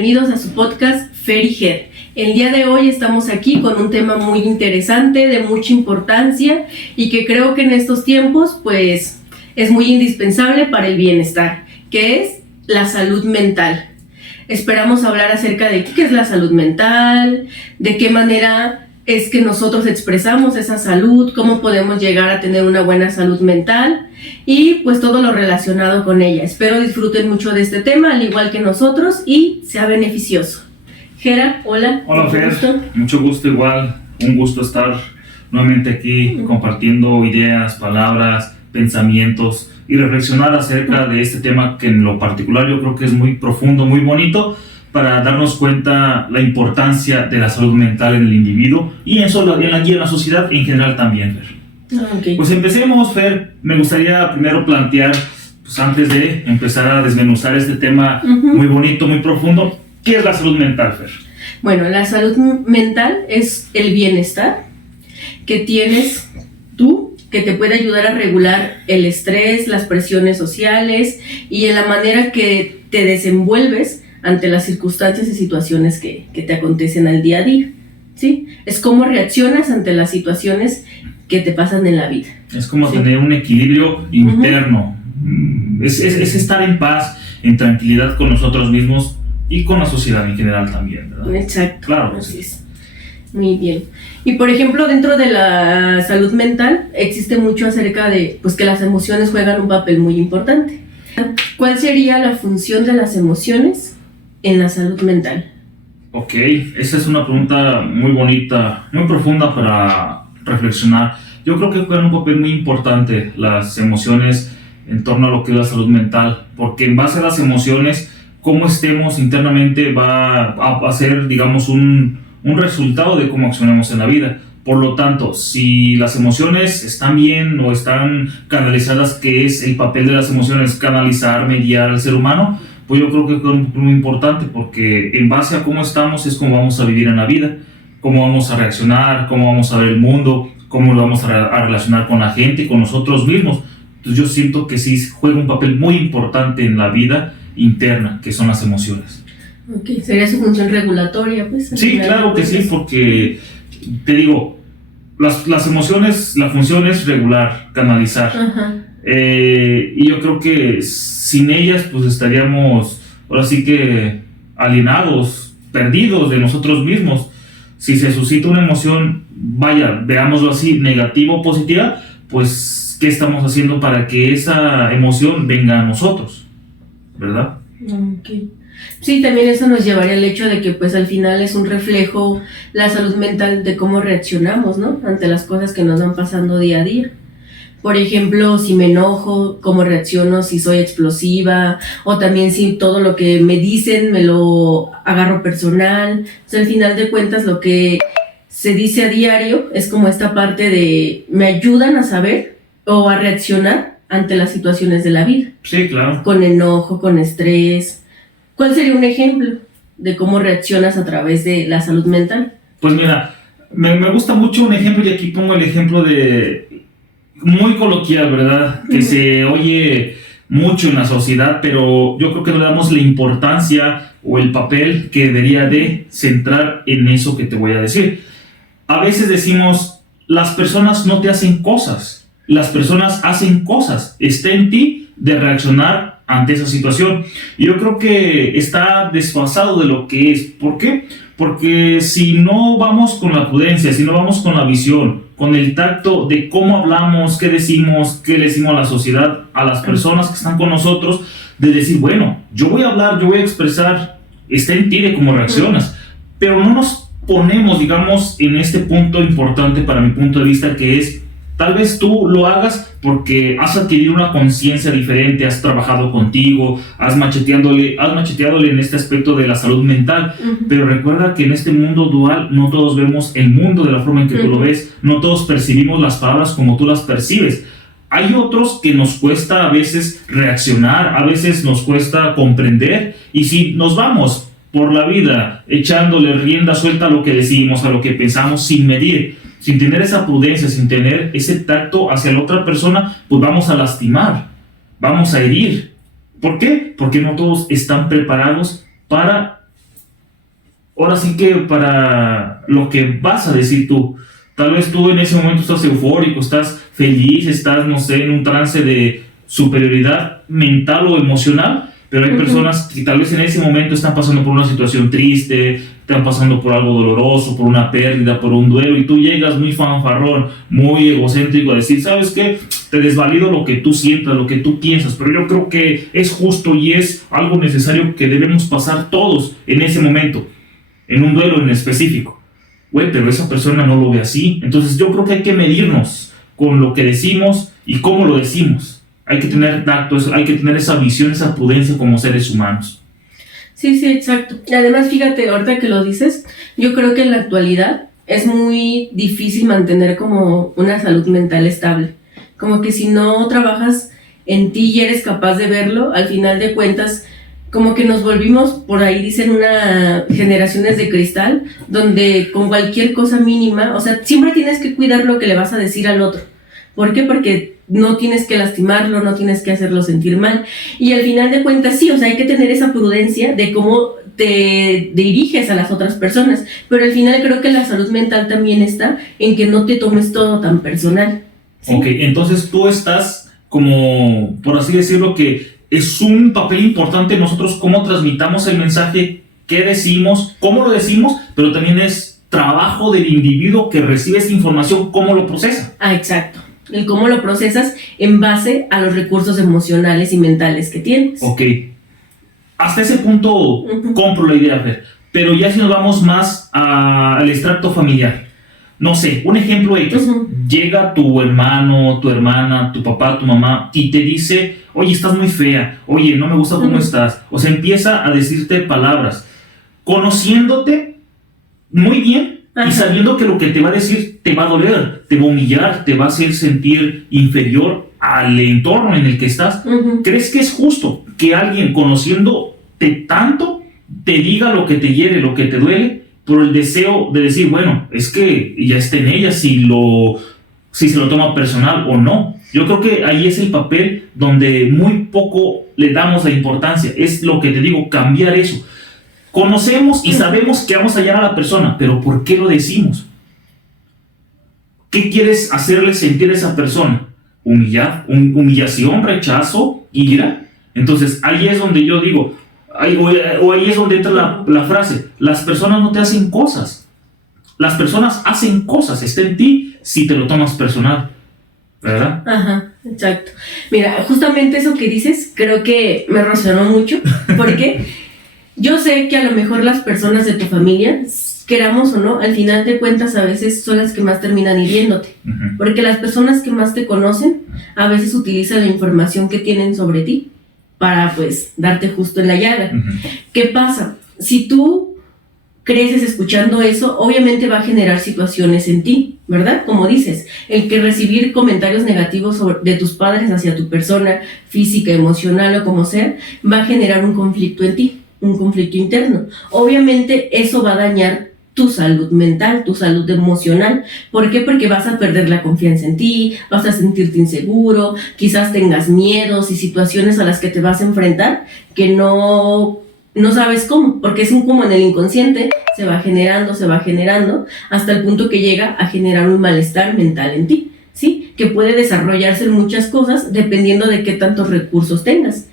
bienvenidos a su podcast Fer y Ger. El día de hoy estamos aquí con un tema muy interesante, de mucha importancia y que creo que en estos tiempos pues es muy indispensable para el bienestar, que es la salud mental. Esperamos hablar acerca de qué es la salud mental, de qué manera es que nosotros expresamos esa salud, cómo podemos llegar a tener una buena salud mental y pues todo lo relacionado con ella. Espero disfruten mucho de este tema, al igual que nosotros, y sea beneficioso. Gera, hola. Hola Fer, mucho gusto igual, un gusto estar nuevamente aquí compartiendo ideas, palabras, pensamientos y reflexionar acerca de este tema que en lo particular yo creo que es muy profundo, muy bonito, para darnos cuenta la importancia de la salud mental en el individuo y en la sociedad en general también, Fer. Okay. Pues empecemos, Fer. Me gustaría primero plantear, pues antes de empezar a desmenuzar este tema muy bonito, muy profundo, ¿qué es la salud mental, Fer? Bueno, la salud mental es el bienestar que tienes tú, que te puede ayudar a regular el estrés, las presiones sociales y en la manera que te desenvuelves ante las circunstancias y situaciones que te acontecen al día a día, ¿sí? Es cómo reaccionas ante las situaciones que te pasan en la vida. Es como tener un equilibrio interno, es estar en paz, en tranquilidad con nosotros mismos y con la sociedad en general también, ¿verdad? Exacto. Claro. Así es. Muy bien. Y por ejemplo, dentro de la salud mental existe mucho acerca de pues que las emociones juegan un papel muy importante. ¿Cuál sería la función de las emociones en la salud mental? Ok, esa es una pregunta muy bonita, muy profunda para reflexionar. Yo creo que juegan un papel muy importante las emociones en torno a lo que es la salud mental, porque en base a las emociones, cómo estemos internamente va a ser, digamos, un resultado de cómo accionamos en la vida. Por lo tanto, si las emociones están bien o están canalizadas, que es el papel de las emociones, canalizar, mediar al ser humano, pues yo creo que es un papel muy importante, porque en base a cómo estamos es cómo vamos a vivir en la vida, cómo vamos a reaccionar, cómo vamos a ver el mundo, cómo lo vamos a relacionar con la gente y con nosotros mismos. Entonces yo siento que sí juega un papel muy importante en la vida interna, que son las emociones. Ok, sería su función regulatoria, pues. Sí, claro que sí, porque te digo, las emociones, la función es regular, canalizar. Y yo creo que sin ellas pues estaríamos ahora sí que alienados, perdidos de nosotros mismos. Si se suscita una emoción, vaya, veámoslo así, negativa o positiva, pues ¿qué estamos haciendo para que esa emoción venga a nosotros? ¿Verdad? Okay. Sí, también eso nos llevaría al hecho de que pues al final es un reflejo la salud mental de cómo reaccionamos, ¿no? Ante las cosas que nos van pasando día a día. Por ejemplo, si me enojo, cómo reacciono, si soy explosiva, o también si todo lo que me dicen me lo agarro personal. O sea, al final de cuentas lo que se dice a diario es como esta parte de me ayudan a saber o a reaccionar ante las situaciones de la vida. Sí, claro. Con enojo, con estrés. ¿Cuál sería un ejemplo de cómo reaccionas a través de la salud mental? Pues mira, me gusta mucho un ejemplo, y aquí pongo el ejemplo de muy coloquial, ¿verdad? Que se oye mucho en la sociedad, pero yo creo que no le damos la importancia o el papel que debería de centrar en eso que te voy a decir. A veces decimos, las personas no te hacen cosas, las personas hacen cosas, está en ti de reaccionar ante esa situación. Y yo creo que está desfasado de lo que es. ¿Por qué? Porque si no vamos con la prudencia, si no vamos con la visión, con el tacto de cómo hablamos, qué decimos, qué le decimos a la sociedad, a las personas que están con nosotros, de decir, bueno, yo voy a hablar, yo voy a expresar, está en ti de cómo reaccionas, pero no nos ponemos, digamos, en este punto importante para mi punto de vista, que es, tal vez tú lo hagas porque has adquirido una conciencia diferente, has trabajado contigo, has macheteadole en este aspecto de la salud mental, pero recuerda que en este mundo dual no todos vemos el mundo de la forma en que tú lo ves, no todos percibimos las palabras como tú las percibes. Hay otros que nos cuesta a veces reaccionar, a veces nos cuesta comprender, y si nos vamos por la vida echándole rienda suelta a lo que decimos, a lo que pensamos, sin medir, sin tener esa prudencia, sin tener ese tacto hacia la otra persona, pues vamos a lastimar, vamos a herir. ¿Por qué? Porque no todos están preparados para ahora sí que para lo que vas a decir tú. Tal vez tú en ese momento estás eufórico, estás feliz, estás, no sé, en un trance de superioridad mental o emocional, pero hay personas que tal vez en ese momento están pasando por una situación triste, están pasando por algo doloroso, por una pérdida, por un duelo, y tú llegas muy fanfarrón, muy egocéntrico a decir, ¿sabes qué? Te desvalido lo que tú sientas, lo que tú piensas, pero yo creo que es justo y es algo necesario que debemos pasar todos en ese momento, en un duelo en específico. Güey, pero esa persona no lo ve así. Entonces yo creo que hay que medirnos con lo que decimos y cómo lo decimos. Hay que tener tacto, hay que tener esa visión, esa prudencia como seres humanos. Sí, exacto. Y además, fíjate, ahorita que lo dices, yo creo que en la actualidad es muy difícil mantener como una salud mental estable. Como que si no trabajas en ti y eres capaz de verlo, al final de cuentas, como que nos volvimos, por ahí dicen, generaciones de cristal, donde con cualquier cosa mínima, o sea, siempre tienes que cuidar lo que le vas a decir al otro. ¿Por qué? Porque no tienes que lastimarlo, no tienes que hacerlo sentir mal. Y al final de cuentas, sí, o sea, hay que tener esa prudencia de cómo te diriges a las otras personas. Pero al final creo que la salud mental también está en que no te tomes todo tan personal, ¿sí? Ok, entonces tú estás como, por así decirlo, que es un papel importante nosotros cómo transmitamos el mensaje, qué decimos, cómo lo decimos, pero también es trabajo del individuo que recibe esa información, cómo lo procesa. Exacto. El cómo lo procesas en base a los recursos emocionales y mentales que tienes. Ok. Hasta ese punto compro la idea, Fer. Pero ya si nos vamos más al extracto familiar. No sé, un ejemplo X. Llega tu hermano, tu hermana, tu papá, tu mamá y te dice, oye, estás muy fea, oye, no me gusta cómo estás. O sea, empieza a decirte palabras, conociéndote muy bien y sabiendo que lo que te va a decir te va a doler, te va a humillar, te va a hacer sentir inferior al entorno en el que estás. ¿Crees que es justo que alguien conociéndote tanto te diga lo que te hiere, lo que te duele, por el deseo de decir, bueno, es que ya está en ella si se lo toma personal o no? Yo creo que ahí es el papel donde muy poco le damos la importancia. Es lo que te digo, cambiar eso. Conocemos y sabemos que vamos a hallar a la persona, pero ¿por qué lo decimos? ¿Qué quieres hacerle sentir a esa persona? ¿Humillación, rechazo, ira? Entonces ahí es donde yo digo, ahí es donde entra la frase, las personas no te hacen cosas, las personas hacen cosas, está en ti si te lo tomas personal, ¿verdad? Ajá, exacto. Mira, justamente eso que dices creo que me resonó mucho, porque yo sé que a lo mejor las personas de tu familia, queramos o no, al final de cuentas a veces son las que más terminan hiriéndote, porque las personas que más te conocen a veces utilizan la información que tienen sobre ti para pues darte justo en la llaga. ¿Qué pasa? Si tú creces escuchando eso, obviamente va a generar situaciones en ti, ¿verdad? Como dices, el que recibir comentarios negativos de tus padres hacia tu persona física, emocional o como sea, va a generar un conflicto en ti, un conflicto interno. Obviamente eso va a dañar tu salud mental, tu salud emocional. ¿Por qué? Porque vas a perder la confianza en ti, vas a sentirte inseguro, quizás tengas miedos y situaciones a las que te vas a enfrentar que no sabes cómo, porque es como en el inconsciente, se va generando hasta el punto que llega a generar un malestar mental en ti, ¿sí? Que puede desarrollarse en muchas cosas dependiendo de qué tantos recursos tengas.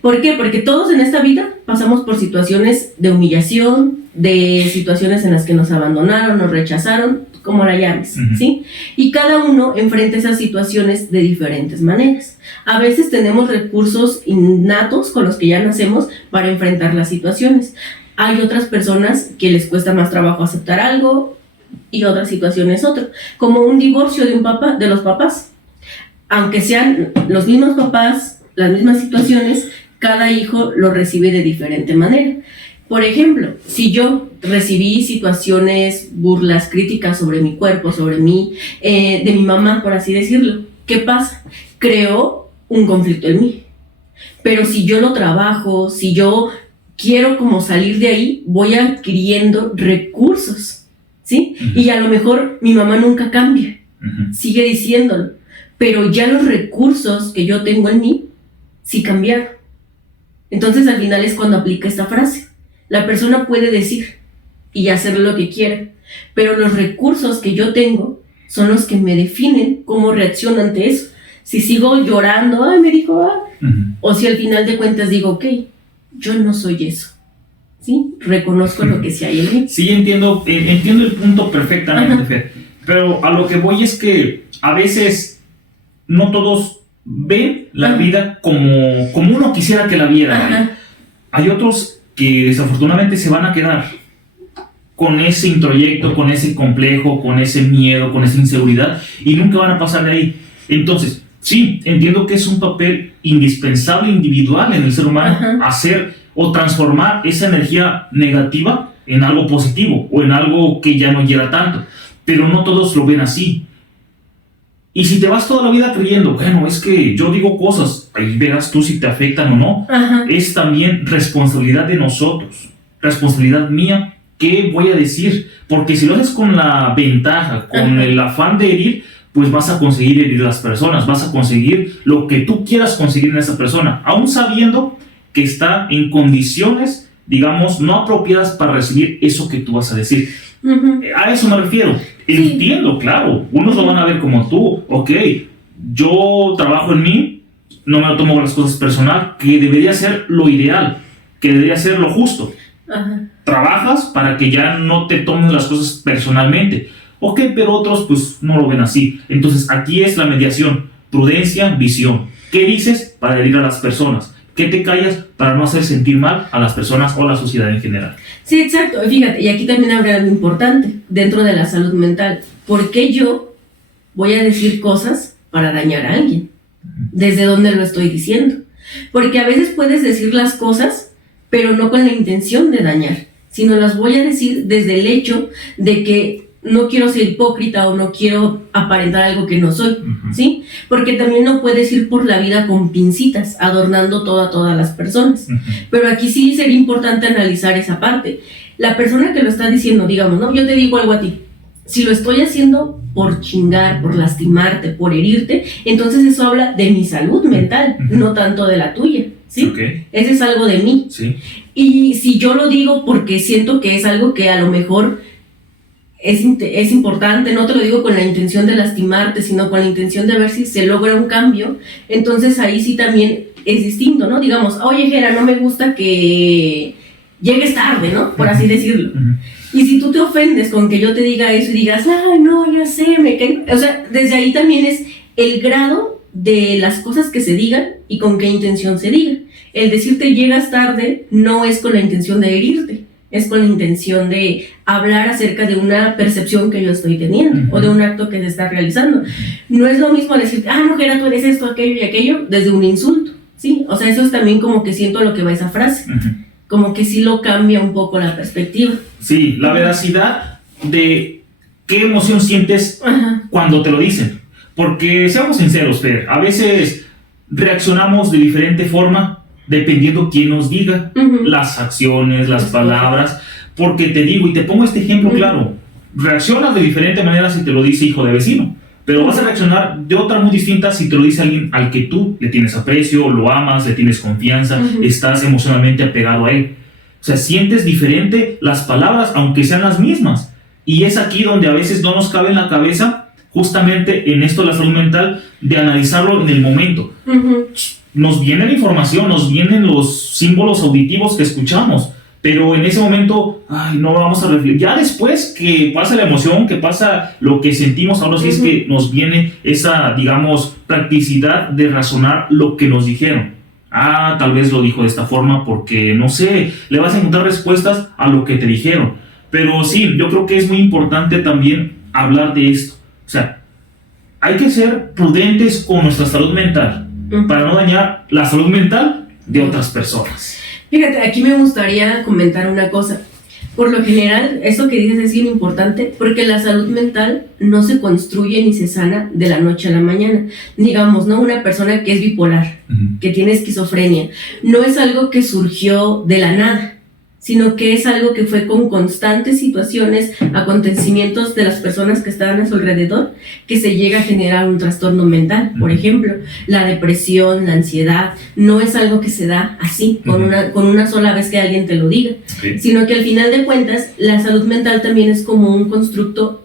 ¿Por qué? Porque todos en esta vida pasamos por situaciones de humillación, de situaciones en las que nos abandonaron, nos rechazaron, como la llames, ¿sí? Y cada uno enfrenta esas situaciones de diferentes maneras. A veces tenemos recursos innatos con los que ya nacemos para enfrentar las situaciones. Hay otras personas que les cuesta más trabajo aceptar algo y otras situaciones otro, como un divorcio de los papás. Aunque sean los mismos papás, las mismas situaciones, cada hijo lo recibe de diferente manera. Por ejemplo, si yo recibí situaciones, burlas, críticas sobre mi cuerpo, sobre mí, de mi mamá, por así decirlo, ¿qué pasa? Creó un conflicto en mí. Pero si yo lo trabajo, si yo quiero como salir de ahí, voy adquiriendo recursos, ¿sí? Y a lo mejor mi mamá nunca cambia, sigue diciéndolo, pero ya los recursos que yo tengo en mí sí cambiaron. Entonces al final es cuando aplica esta frase. La persona puede decir, y hacer lo que quiera, pero los recursos que yo tengo son los que me definen cómo reacciono ante eso. Si sigo llorando, ay, me dijo, o si al final de cuentas digo, ok, yo no soy eso, ¿sí? Reconozco lo que sí hay en mí. Sí, entiendo el punto perfectamente, Fer, pero a lo que voy es que a veces no todos ven la vida como uno quisiera que la viera. Hay otros que desafortunadamente se van a quedar con ese introyecto, con ese complejo, con ese miedo, con esa inseguridad, y nunca van a pasar de ahí. Entonces, sí, entiendo que es un papel indispensable, individual en el ser humano, hacer o transformar esa energía negativa en algo positivo o en algo que ya no hiera tanto, pero no todos lo ven así. Y si te vas toda la vida creyendo, bueno, es que yo digo cosas, ahí verás tú si te afectan o no, es también responsabilidad de nosotros, responsabilidad mía, ¿qué voy a decir? Porque si lo haces con la ventaja, con el afán de herir, pues vas a conseguir herir a las personas, vas a conseguir lo que tú quieras conseguir en esa persona, aún sabiendo que está en condiciones, digamos, no apropiadas para recibir eso que tú vas a decir. A eso me refiero. Sí. Entiendo, claro, unos lo van a ver como tú, ok, yo trabajo en mí, no me lo tomo las cosas personal, que debería ser lo ideal, que debería ser lo justo. Trabajas para que ya no te tomes las cosas personalmente. Ok, pero otros pues no lo ven así. Entonces aquí es la mediación, prudencia, visión. ¿Qué dices para herir a las personas? ¿Qué te callas para no hacer sentir mal a las personas o a la sociedad en general? Sí, exacto. Fíjate, y aquí también habrá algo importante dentro de la salud mental. ¿Por qué yo voy a decir cosas para dañar a alguien? ¿Desde dónde lo estoy diciendo? Porque a veces puedes decir las cosas, pero no con la intención de dañar, sino las voy a decir desde el hecho de que no quiero ser hipócrita o no quiero aparentar algo que no soy, ¿sí? Porque también no puedes ir por la vida con pincitas, adornando todas las personas. Pero aquí sí sería importante analizar esa parte. La persona que lo está diciendo, digamos, ¿no? Yo te digo algo a ti. Si lo estoy haciendo por chingar, por lastimarte, por herirte, entonces eso habla de mi salud mental, no tanto de la tuya, ¿sí? Okay. Ese es algo de mí. Sí. Y si yo lo digo porque siento que es algo que a lo mejor es importante, no te lo digo con la intención de lastimarte, sino con la intención de ver si se logra un cambio, entonces ahí sí también es distinto, ¿no? Digamos, oye, Jera, no me gusta que llegues tarde, ¿no? Por así decirlo. Y si tú te ofendes con que yo te diga eso y digas, ay, no, ya sé, me cae. O sea, desde ahí también es el grado de las cosas que se digan y con qué intención se digan. El decirte llegas tarde no es con la intención de herirte, es con la intención de hablar acerca de una percepción que yo estoy teniendo o de un acto que se está realizando. No es lo mismo decir, no, Jera, tú eres esto, aquello y aquello, desde un insulto, ¿sí? O sea, eso es también como que siento lo que va esa frase, como que sí lo cambia un poco la perspectiva. Sí, la veracidad de qué emoción sientes cuando te lo dicen. Porque, seamos sinceros, Fer, a veces reaccionamos de diferente forma dependiendo quién nos diga, las acciones, las palabras, porque te digo, y te pongo este ejemplo claro, reaccionas de diferente manera si te lo dice hijo de vecino, pero vas a reaccionar de otra muy distinta si te lo dice alguien al que tú le tienes aprecio, lo amas, le tienes confianza, estás emocionalmente apegado a él. O sea, sientes diferente las palabras, aunque sean las mismas, y es aquí donde a veces no nos cabe en la cabeza, justamente en esto de la salud mental, de analizarlo en el momento. Nos viene la información, nos vienen los símbolos auditivos que escuchamos, pero en ese momento, no vamos a reflexionar. Ya después que pasa la emoción, que pasa lo que sentimos, ahora sí es que nos viene esa, digamos, practicidad de razonar lo que nos dijeron. Tal vez lo dijo de esta forma porque, no sé, le vas a encontrar respuestas a lo que te dijeron. Pero sí, yo creo que es muy importante también hablar de esto. O sea, hay que ser prudentes con nuestra salud mental para no dañar la salud mental de otras personas. Fíjate, aquí me gustaría comentar una cosa. Por lo general, esto que dices es bien importante porque la salud mental no se construye ni se sana de la noche a la mañana. Digamos, ¿no? Una persona que es bipolar, que tiene esquizofrenia, no es algo que surgió de la nada, sino que es algo que fue con constantes situaciones, acontecimientos de las personas que estaban a su alrededor, que se llega a generar un trastorno mental. Por ejemplo, la depresión, la ansiedad, no es algo que se da así, con una sola vez que alguien te lo diga, sino que al final de cuentas, la salud mental también es como un constructo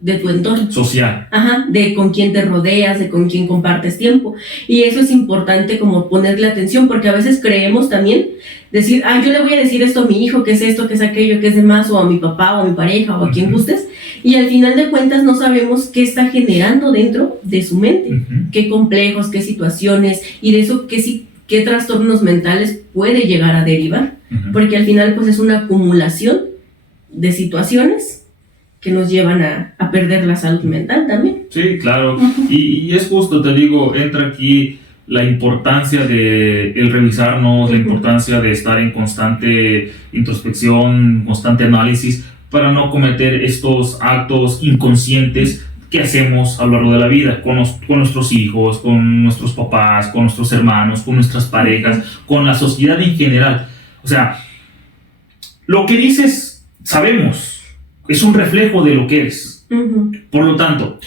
de tu entorno social, de con quién te rodeas, de con quién compartes tiempo, y eso es importante como ponerle atención, porque a veces creemos también decir, yo le voy a decir esto a mi hijo, que es esto, que es aquello, que es demás, o a mi papá, o a mi pareja, o a quien gustes, y al final de cuentas no sabemos qué está generando dentro de su mente, qué complejos, qué situaciones, y de eso qué trastornos mentales puede llegar a derivar, porque al final pues es una acumulación de situaciones que nos llevan a perder la salud mental también. Sí, claro. Y es justo, te digo, entra aquí la importancia de el revisarnos, la importancia de estar en constante introspección, constante análisis, para no cometer estos actos inconscientes que hacemos a lo largo de la vida, con nuestros hijos, con nuestros papás, con nuestros hermanos, con nuestras parejas, con la sociedad en general. O sea, lo que dices, sabemos, es un reflejo de lo que eres. Por lo tanto,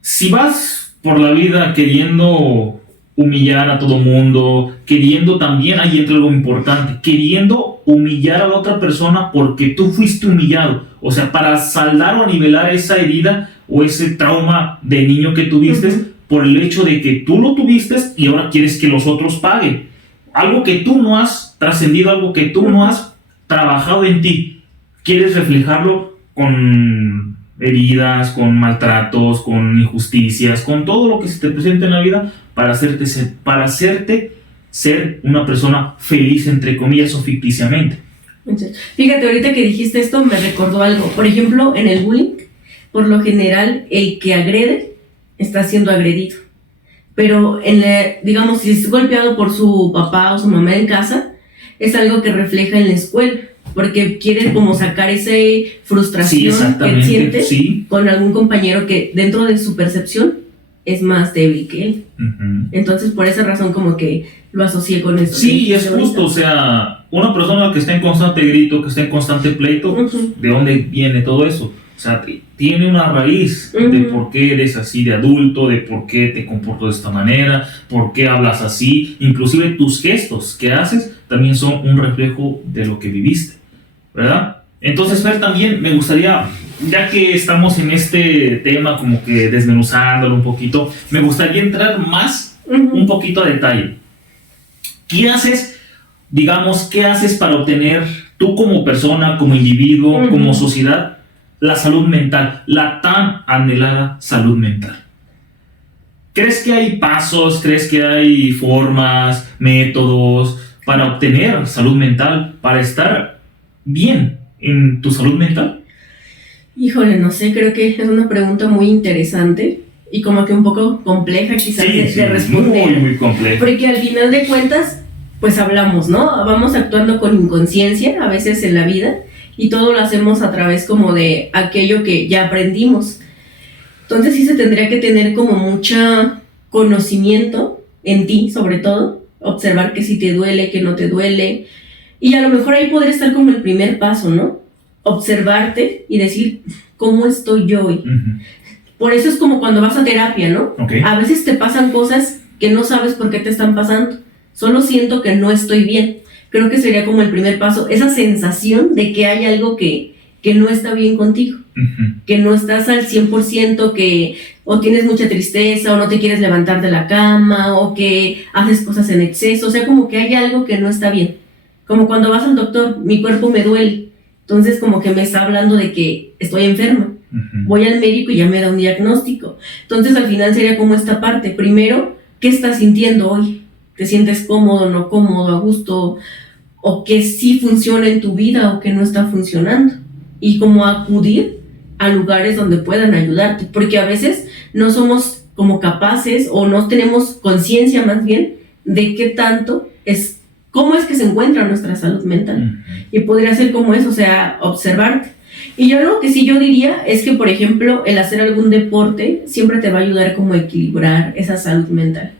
si vas por la vida queriendo humillar a todo mundo, queriendo también, ahí entra algo importante, queriendo humillar a la otra persona porque tú fuiste humillado, o sea, para saldar o nivelar esa herida o ese trauma de niño que tuviste, por el hecho de que tú lo tuviste y ahora quieres que los otros paguen. Algo que tú no has trascendido, algo que tú no has trabajado en ti, quieres reflejarlo con heridas, con maltratos, con injusticias, con todo lo que se te presenta en la vida para hacerte ser una persona feliz, entre comillas, o ficticiamente. Fíjate, ahorita que dijiste esto me recordó algo. Por ejemplo, en el bullying, por lo general, el que agrede está siendo agredido. Pero, digamos, si es golpeado por su papá o su mamá en casa, es algo que refleja en la escuela, porque quiere como sacar esa frustración que siente con algún compañero que dentro de su percepción es más débil que él. Entonces, por esa razón como que lo asocié con eso. Sí, es justo, o sea, una persona que está en constante grito, que está en constante pleito, ¿de dónde viene todo eso? O sea, tiene una raíz de por qué eres así de adulto, de por qué te comportas de esta manera, por qué hablas así, inclusive tus gestos que haces también son un reflejo de lo que viviste, ¿verdad? Entonces, Fer, también me gustaría, ya que estamos en este tema como que desmenuzándolo un poquito, me gustaría entrar más un poquito a detalle. ¿Qué haces, digamos, qué haces para obtener tú como persona, como individuo, como sociedad, la salud mental, la tan anhelada salud mental? ¿Crees que hay pasos, crees que hay formas, métodos para obtener salud mental, para estar bien en tu salud mental? Híjole, no sé, creo que es una pregunta muy interesante y como que un poco compleja quizás de responder. Muy compleja. Porque al final de cuentas, pues hablamos, ¿no? Vamos actuando con inconsciencia a veces en la vida y todo lo hacemos a través como de aquello que ya aprendimos. Entonces sí se tendría que tener como mucho conocimiento en ti, sobre todo, observar que si te duele, que no te duele, y a lo mejor ahí podría estar como el primer paso, ¿no? Observarte y decir, ¿cómo estoy yo hoy? Por eso es como cuando vas a terapia, ¿no? A veces te pasan cosas que no sabes por qué te están pasando, solo siento que no estoy bien. Creo que sería como el primer paso, esa sensación de que hay algo que no está bien contigo, que no estás al 100%, que o tienes mucha tristeza, o no te quieres levantar de la cama, o que haces cosas en exceso, o sea, como que hay algo que no está bien. Como cuando vas al doctor, mi cuerpo me duele, entonces como que me está hablando de que estoy enferma. Voy al médico y ya me da un diagnóstico. Entonces al final sería como esta parte. Primero, ¿qué estás sintiendo hoy? ¿Te sientes cómodo, no cómodo, a gusto? ¿O qué sí funciona en tu vida o qué no está funcionando? Y como acudir a lugares donde puedan ayudarte, porque a veces no somos como capaces o no tenemos conciencia más bien de qué tanto es, cómo es que se encuentra nuestra salud mental. Y podría ser como eso, o sea, observarte. Y yo algo que sí yo diría es que, por ejemplo, el hacer algún deporte siempre te va a ayudar como a equilibrar esa salud mental.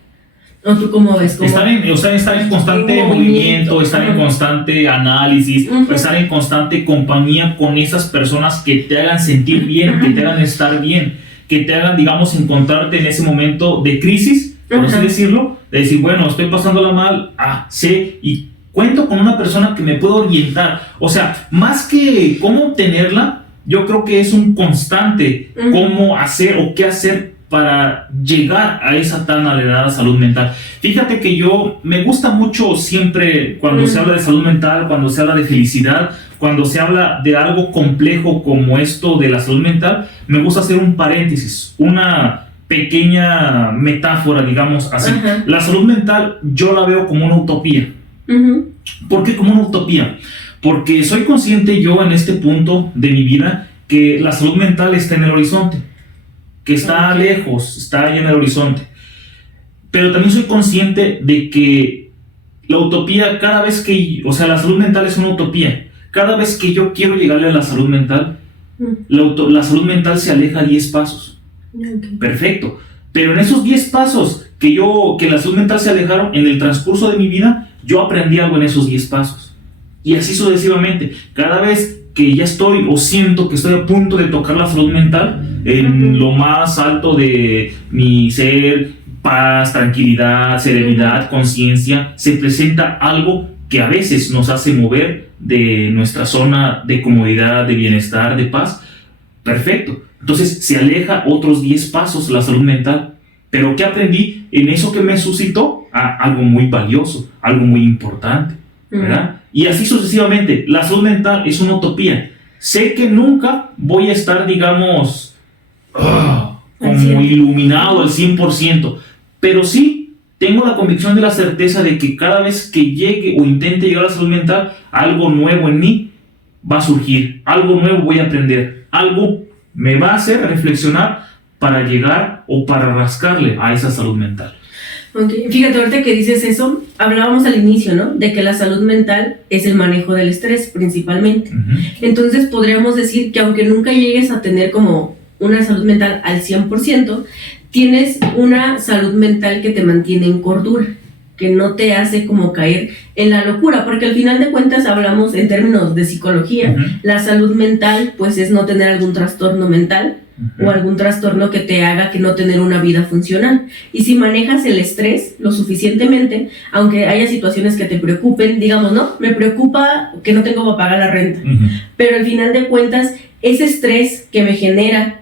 ¿O tú cómo ves? Estar en constante movimiento, estar en constante análisis, estar en constante compañía con esas personas que te hagan sentir bien, que te hagan estar bien, que te hagan, digamos, encontrarte en ese momento de crisis, por así decirlo, de decir, bueno, estoy pasándola mal, sé, y cuento con una persona que me puede orientar. O sea, más que cómo obtenerla, yo creo que es un constante cómo hacer o qué hacer para llegar a esa tan anhelada salud mental. Fíjate que yo me gusta mucho siempre cuando se habla de salud mental, cuando se habla de felicidad, cuando se habla de algo complejo como esto de la salud mental, me gusta hacer un paréntesis, una pequeña metáfora, digamos así. La salud mental yo la veo como una utopía. ¿Por qué como una utopía? Porque soy consciente yo en este punto de mi vida que la salud mental está en el horizonte, que está lejos, está ahí en el horizonte. Pero también soy consciente de que la utopía, cada vez que, o sea, la salud mental es una utopía. Cada vez que yo quiero llegarle a la salud mental, la salud mental se aleja 10 pasos. Perfecto. Pero en esos 10 pasos que la salud mental se alejaron, en el transcurso de mi vida, yo aprendí algo en esos 10 pasos. Y así sucesivamente. Cada vez que ya estoy o siento que estoy a punto de tocar la salud mental, en lo más alto de mi ser, paz, tranquilidad, serenidad, conciencia, se presenta algo que a veces nos hace mover de nuestra zona de comodidad, de bienestar, de paz. Perfecto. Entonces se aleja otros 10 pasos la salud mental. Pero ¿qué aprendí en eso que me suscitó? Algo muy valioso, algo muy importante, ¿verdad? Y así sucesivamente. La salud mental es una utopía. Sé que nunca voy a estar, digamos, como iluminado al 100%, pero sí tengo la convicción de la certeza de que cada vez que llegue o intente llegar a la salud mental, algo nuevo en mí va a surgir, algo nuevo voy a aprender, algo me va a hacer reflexionar para llegar o para rascarle a esa salud mental. Fíjate, ahorita que dices eso, hablábamos al inicio, ¿no? De que la salud mental es el manejo del estrés principalmente. Entonces podríamos decir que aunque nunca llegues a tener como una salud mental al 100%, tienes una salud mental que te mantiene en cordura, que no te hace como caer en la locura, porque al final de cuentas hablamos en términos de psicología, la salud mental pues es no tener algún trastorno mental, o algún trastorno que te haga que no tener una vida funcional. Y si manejas el estrés lo suficientemente, aunque haya situaciones que te preocupen, digamos, no, me preocupa que no tengo para pagar la renta, pero al final de cuentas, ese estrés que me genera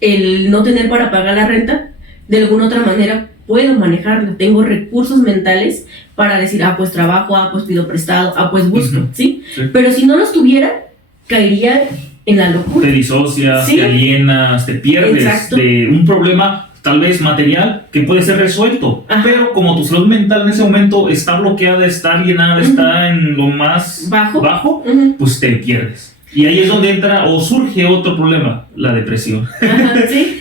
el no tener para pagar la renta, de alguna otra manera puedo manejarlo, tengo recursos mentales para decir, pues trabajo, pues pido prestado, pues busco, ¿sí? Pero si no los tuviera, caería en la locura. Te disocias, te alienas, te pierdes de un problema tal vez material que puede ser resuelto, pero como tu salud mental en ese momento está bloqueada, está alienada, está en lo más bajo, pues te pierdes. Y ahí es donde entra o surge otro problema, la depresión.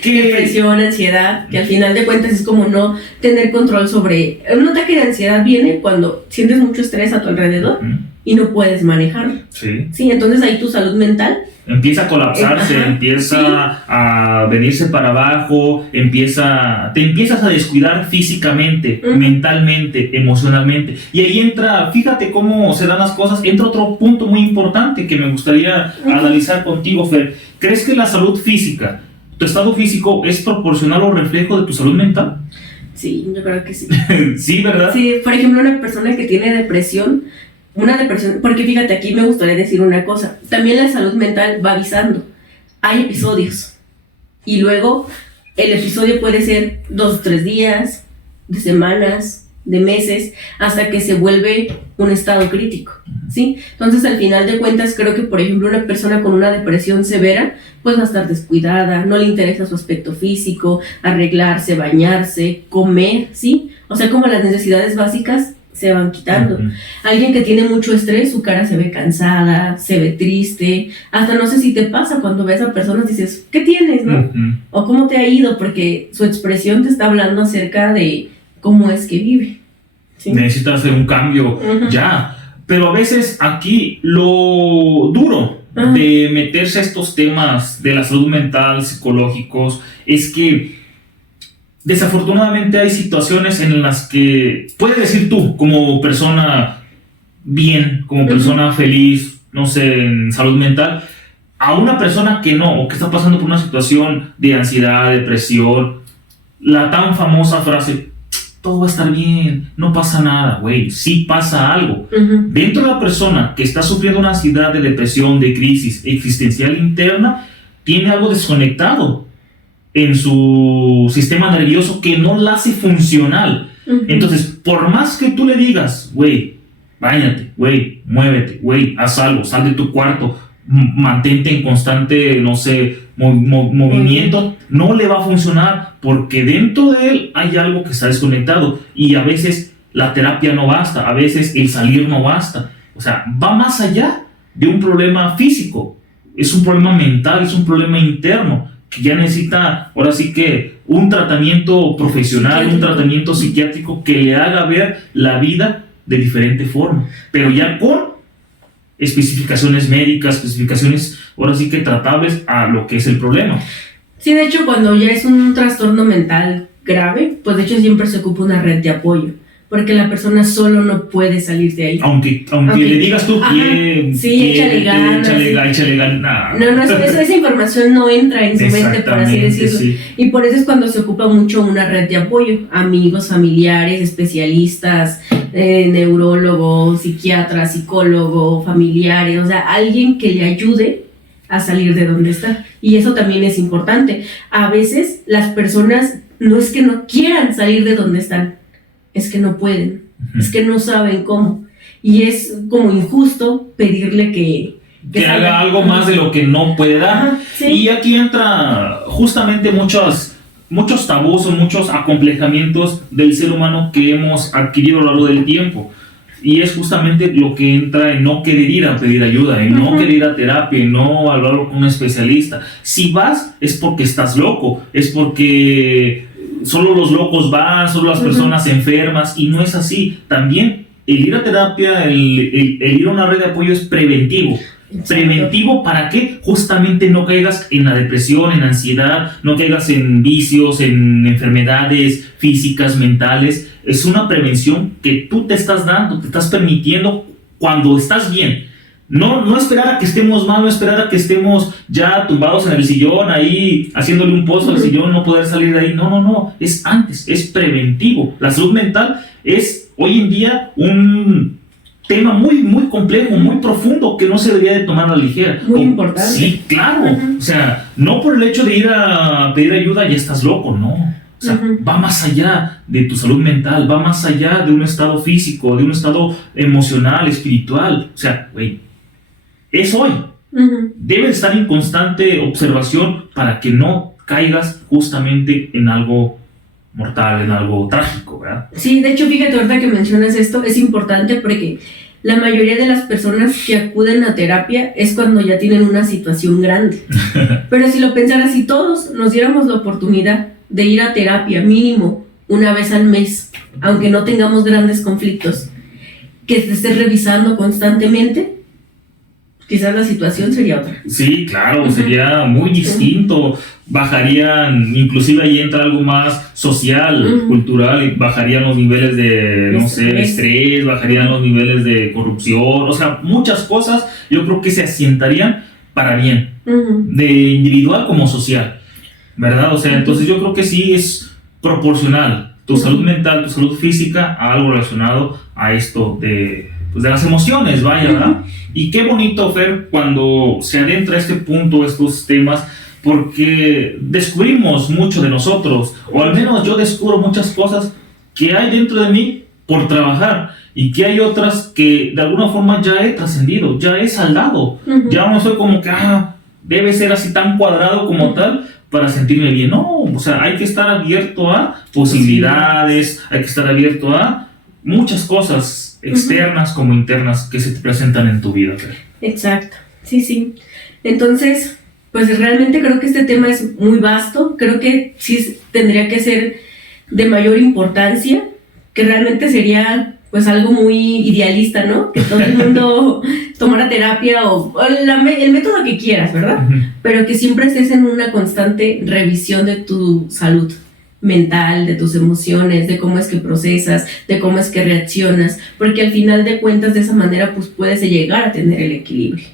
Depresión, ansiedad, que al final de cuentas es como no tener control sobre... Un ataque de ansiedad viene cuando sientes mucho estrés a tu alrededor y no puedes manejarlo. Sí, entonces ahí tu salud mental empieza a colapsarse, empieza a venirse para abajo, te empiezas a descuidar físicamente, mentalmente, emocionalmente. Y ahí entra, fíjate cómo se dan las cosas, entra otro punto muy importante que me gustaría analizar contigo, Fer. ¿Crees que la salud física, tu estado físico, es proporcional o reflejo de tu salud mental? Sí, yo creo que sí. Sí, ¿verdad? Sí, por ejemplo, una persona que tiene depresión, porque fíjate, aquí me gustaría decir una cosa, también la salud mental va avisando, hay episodios, y luego el episodio puede ser 2 o 3 días, de semanas, de meses, hasta que se vuelve un estado crítico, ¿sí? Entonces al final de cuentas creo que por ejemplo una persona con una depresión severa pues va a estar descuidada, no le interesa su aspecto físico, arreglarse, bañarse, comer, ¿sí? O sea, como las necesidades básicas se van quitando. Alguien que tiene mucho estrés, su cara se ve cansada, se ve triste, hasta no sé si te pasa cuando ves a personas dices, ¿qué tienes, no? O ¿cómo te ha ido? Porque su expresión te está hablando acerca de cómo es que vive. ¿Sí? Necesitas hacer un cambio ya, pero a veces aquí lo duro de meterse a estos temas de la salud mental, psicológicos, es que desafortunadamente hay situaciones en las que puedes decir tú, como persona bien, como persona feliz, no sé, en salud mental, a una persona que no, o que está pasando por una situación de ansiedad, depresión, la tan famosa frase, todo va a estar bien, no pasa nada, güey, sí pasa algo. Dentro de la persona que está sufriendo una ansiedad, de depresión, de crisis existencial interna, tiene algo desconectado en su sistema nervioso que no la hace funcional. Entonces, por más que tú le digas, güey, báñate, güey, muévete, güey, haz algo, sal de tu cuarto, mantente en constante, no sé, movimiento, no le va a funcionar porque dentro de él hay algo que está desconectado y a veces la terapia no basta, a veces el salir no basta. O sea, va más allá de un problema físico, es un problema mental, es un problema interno que ya necesita, ahora sí que un tratamiento profesional, un tratamiento psiquiátrico que le haga ver la vida de diferente forma, pero ya con especificaciones médicas, especificaciones ahora sí que tratables a lo que es el problema. Sí, de hecho, cuando ya es un trastorno mental grave, pues de hecho siempre se ocupa una red de apoyo, porque la persona solo no puede salir de ahí. Aunque le digas tú que... Sí, échale ganas. Échale ganas. No, esa información no entra en su mente, por así decirlo. Sí. Y por eso es cuando se ocupa mucho una red de apoyo. Amigos, familiares, especialistas, neurólogos, psiquiatras, psicólogo, familiares. O sea, alguien que le ayude a salir de donde está. Y eso también es importante. A veces las personas no es que no quieran salir de donde están, es que no pueden, es que no saben cómo. Y es como injusto pedirle que haga algo más de lo que no puede dar. Sí. Y aquí entra justamente muchos tabús o muchos acomplejamientos del ser humano que hemos adquirido a lo largo del tiempo. Y es justamente lo que entra en no querer ir a pedir ayuda, en no querer ir a terapia, en no hablarlo con un especialista. Si vas, es porque estás loco, es porque solo los locos van, solo las personas enfermas, y no es así. También el ir a terapia, el ir a una red de apoyo es preventivo. Exacto. ¿Preventivo para qué? Justamente no caigas en la depresión, en ansiedad, no caigas en vicios, en enfermedades físicas, mentales. Es una prevención que tú te estás dando, te estás permitiendo cuando estás bien. No esperar a que estemos mal, no esperar a que estemos ya tumbados en el sillón, ahí haciéndole un pozo al sillón, no poder salir de ahí. No, es antes, es preventivo. La salud mental es hoy en día un tema muy, muy complejo, muy profundo, que no se debería de tomar a la ligera. Muy importante. Sí, claro. O sea, no por el hecho de ir a pedir ayuda ya estás loco, no. O sea, va más allá de tu salud mental, va más allá de un estado físico, de un estado emocional, espiritual. O sea, güey, es hoy. Debes estar en constante observación para que no caigas justamente en algo mortal, en algo trágico, ¿verdad? Sí, de hecho, fíjate, ahorita que mencionas esto, es importante porque la mayoría de las personas que acuden a terapia es cuando ya tienen una situación grande. Pero si lo pensaras, si todos nos diéramos la oportunidad de ir a terapia mínimo una vez al mes, aunque no tengamos grandes conflictos, que te estés revisando constantemente, quizás la situación sería otra. Sí, claro, sería muy distinto. Bajarían, inclusive ahí entra algo más social, cultural, y bajarían los niveles de, no sé, estrés, bajarían los niveles de corrupción, o sea, muchas cosas yo creo que se asientarían para bien, de individual como social, ¿verdad? O sea, entonces yo creo que sí es proporcional tu salud mental, tu salud física a algo relacionado a esto de las emociones, vaya, ¿verdad? Y qué bonito, Fer, cuando se adentra a este punto, estos temas, porque descubrimos mucho de nosotros, o al menos yo descubro muchas cosas que hay dentro de mí por trabajar, y que hay otras que de alguna forma ya he trascendido, ya he saldado, ya no soy como que, debe ser así tan cuadrado como tal para sentirme bien. No, o sea, hay que estar abierto a posibilidades, hay que estar abierto a muchas cosas externas como internas que se te presentan en tu vida. Exacto, sí. Entonces, pues realmente creo que este tema es muy vasto, creo que sí tendría que ser de mayor importancia, que realmente sería pues algo muy idealista, ¿no? Que todo el mundo tomara terapia o el método que quieras, ¿verdad? Pero que siempre estés en una constante revisión de tu salud mental, de tus emociones, de cómo es que procesas, de cómo es que reaccionas, porque al final de cuentas de esa manera pues puedes llegar a tener el equilibrio.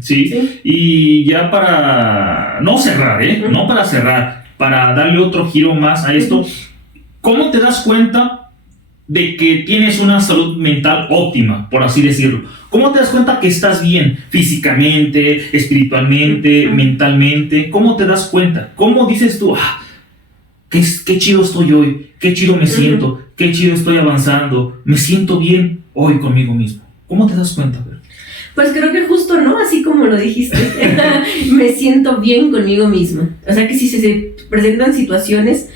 Sí, y ya para no cerrar, no para cerrar, para darle otro giro más a esto, ¿cómo te das cuenta de que tienes una salud mental óptima, por así decirlo? ¿Cómo te das cuenta que estás bien físicamente, espiritualmente, mentalmente? ¿Cómo te das cuenta? ¿Cómo dices tú, qué chido estoy hoy, qué chido me siento, qué chido estoy avanzando, me siento bien hoy conmigo mismo? ¿Cómo te das cuenta? Pues creo que justo, ¿no? Así como lo dijiste, me siento bien conmigo misma. O sea que si se presentan situaciones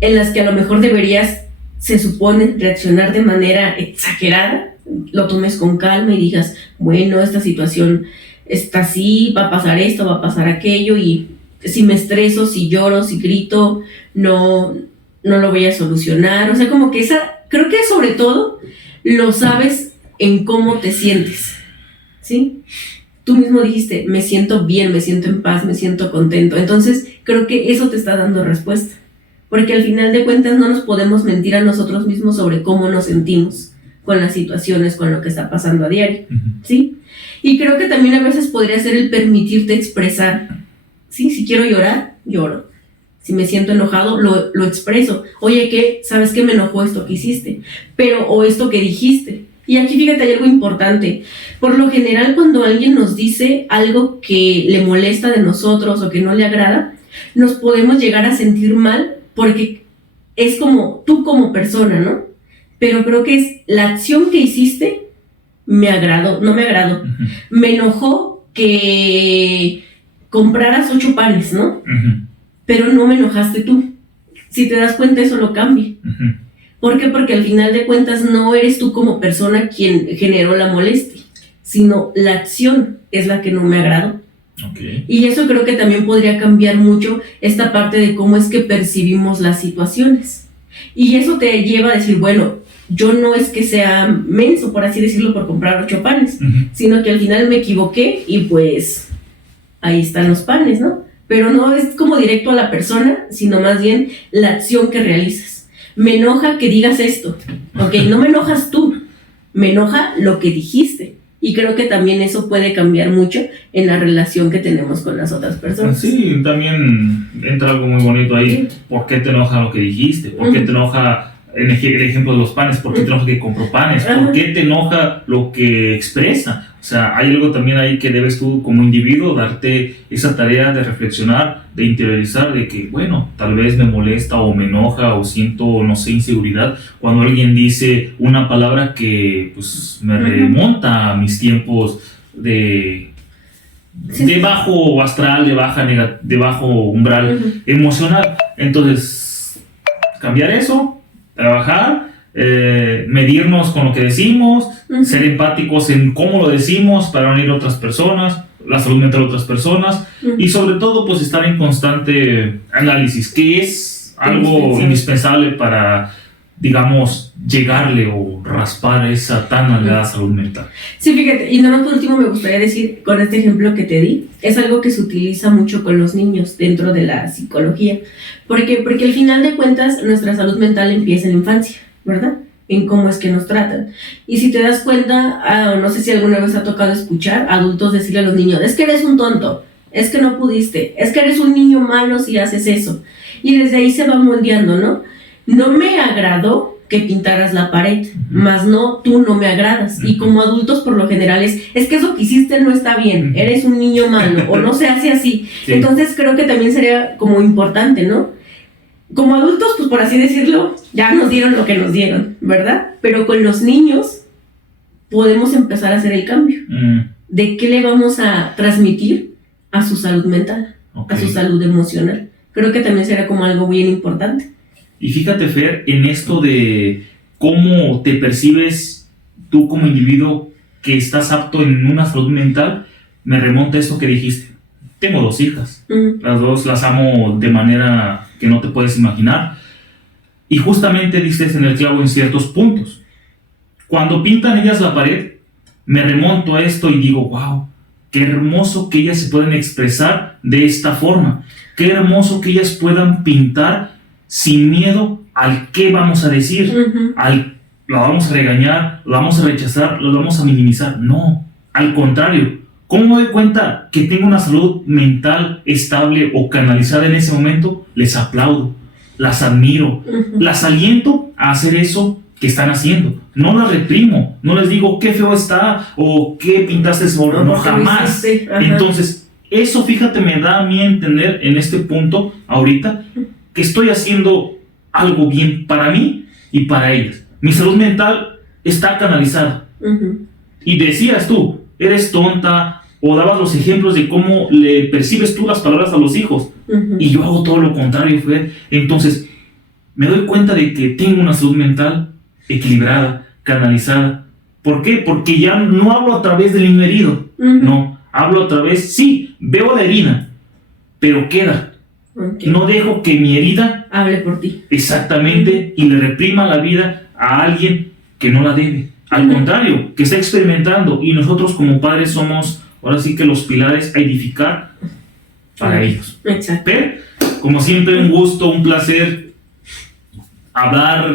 en las que a lo mejor deberías, se supone, reaccionar de manera exagerada, lo tomes con calma y digas, bueno, esta situación está así, va a pasar esto, va a pasar aquello, y si me estreso, si lloro, si grito, no lo voy a solucionar. O sea, como que creo que sobre todo lo sabes en cómo te sientes. ¿Sí? Tú mismo dijiste, me siento bien, me siento en paz, me siento contento. Entonces, creo que eso te está dando respuesta. Porque al final de cuentas no nos podemos mentir a nosotros mismos sobre cómo nos sentimos con las situaciones, con lo que está pasando a diario. ¿Sí? Y creo que también a veces podría ser el permitirte expresar. ¿Sí? Si quiero llorar, lloro. Si me siento enojado, lo expreso. Oye, ¿sabes qué? Me enojó esto que hiciste. O esto que dijiste. Y aquí fíjate, hay algo importante. Por lo general, cuando alguien nos dice algo que le molesta de nosotros o que no le agrada, nos podemos llegar a sentir mal porque es como tú como persona, ¿no? Pero creo que es la acción que hiciste me agradó, no me agradó. Me enojó que compraras 8 panes, ¿no? Pero no me enojaste tú. Si te das cuenta, eso lo cambia. ¿Por qué? Porque al final de cuentas no eres tú como persona quien generó la molestia, sino la acción es la que no me agradó. Y eso creo que también podría cambiar mucho esta parte de cómo es que percibimos las situaciones. Y eso te lleva a decir, bueno, yo no es que sea menso, por así decirlo, por comprar 8 panes, sino que al final me equivoqué y pues ahí están los panes, ¿no? Pero no es como directo a la persona, sino más bien la acción que realizas. Me enoja que digas esto, no me enojas tú, me enoja lo que dijiste. Y creo que también eso puede cambiar mucho en la relación que tenemos con las otras personas. Sí, también entra algo muy bonito ahí. ¿Por qué te enoja lo que dijiste? ¿Por qué te enoja, en el ejemplo de los panes, por qué te enoja que compró panes? ¿Por qué te enoja lo que expresa? O sea, hay algo también ahí que debes tú como individuo darte esa tarea de reflexionar, de interiorizar, de que, bueno, tal vez me molesta o me enoja o siento, no sé, inseguridad cuando alguien dice una palabra que pues me remonta a mis tiempos de bajo astral, de bajo umbral emocional. Entonces, cambiar eso, trabajar, medirnos con lo que decimos, ser empáticos en cómo lo decimos para no herir a otras personas, la salud mental de otras personas, y sobre todo pues estar en constante análisis, que es algo indispensable para, digamos, llegarle o raspar esa tan anhelada salud mental. Sí, fíjate, y no por último me gustaría decir, con este ejemplo que te di, es algo que se utiliza mucho con los niños dentro de la psicología. ¿Por qué? Porque al final de cuentas nuestra salud mental empieza en la infancia, ¿verdad? En cómo es que nos tratan. Y si te das cuenta, no sé si alguna vez ha tocado escuchar a adultos decirle a los niños, es que eres un tonto, es que no pudiste, es que eres un niño malo si haces eso. Y desde ahí se va moldeando, ¿no? No me agradó que pintaras la pared, más no, tú no me agradas. Y como adultos por lo general es que eso que hiciste no está bien, eres un niño malo, o no se hace así. Sí. Entonces creo que también sería como importante, ¿no? Como adultos, pues por así decirlo, ya nos dieron lo que nos dieron, ¿verdad? Pero con los niños podemos empezar a hacer el cambio. ¿De qué le vamos a transmitir a su salud mental, a su salud emocional? Creo que también será como algo bien importante. Y fíjate, Fer, en esto de cómo te percibes tú como individuo que estás apto en una salud mental, me remonta a esto que dijiste. Tengo 2 hijas, las 2 las amo de manera que no te puedes imaginar, y justamente dices en el clavo en ciertos puntos. Cuando pintan ellas la pared, me remonto a esto y digo, wow, qué hermoso que ellas se pueden expresar de esta forma, qué hermoso que ellas puedan pintar sin miedo al qué vamos a decir, la vamos a regañar, la vamos a rechazar, la vamos a minimizar. No, al contrario. ¿Cómo me doy cuenta que tengo una salud mental estable o canalizada en ese momento? Les aplaudo, las admiro, las aliento a hacer eso que están haciendo. No las reprimo, no les digo qué feo está o qué pintaste sobre, no, jamás. Entonces, eso, fíjate, me da a mí a entender en este punto ahorita que estoy haciendo algo bien para mí y para ellas. Mi salud mental está canalizada. Y decías tú, eres tonta, o dabas los ejemplos de cómo le percibes tú las palabras a los hijos. Y yo hago todo lo contrario, Fer. Entonces, me doy cuenta de que tengo una salud mental equilibrada, canalizada. ¿Por qué? Porque ya no hablo a través del niño herido. No, hablo a través, sí, veo la herida, pero queda. No dejo que mi herida hable por ti. Exactamente, y le reprima la vida a alguien que no la debe. Al contrario, que está experimentando, y nosotros como padres somos, ahora sí que los pilares a edificar para ellos. Exacto. Pero, como siempre, un gusto, un placer hablar,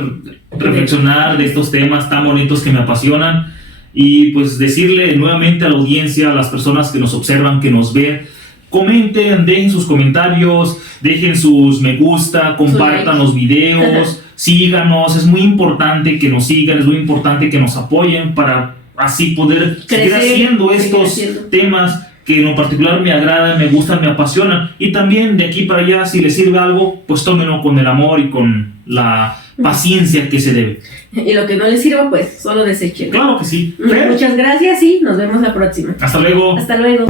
reflexionar de estos temas tan bonitos que me apasionan, y pues decirle nuevamente a la audiencia, a las personas que nos observan, que nos ven, comenten, dejen sus comentarios, dejen sus me gusta, compartan los videos, síganos. Es muy importante que nos sigan, es muy importante que nos apoyen para así poder seguir haciendo estos temas que en lo particular me agradan, me gustan, me apasionan. Y también de aquí para allá, si les sirve algo, pues tómenlo con el amor y con la paciencia que se debe. Y lo que no les sirva, pues solo desechen. Claro que sí. Muchas gracias y nos vemos la próxima. Hasta luego. Hasta luego.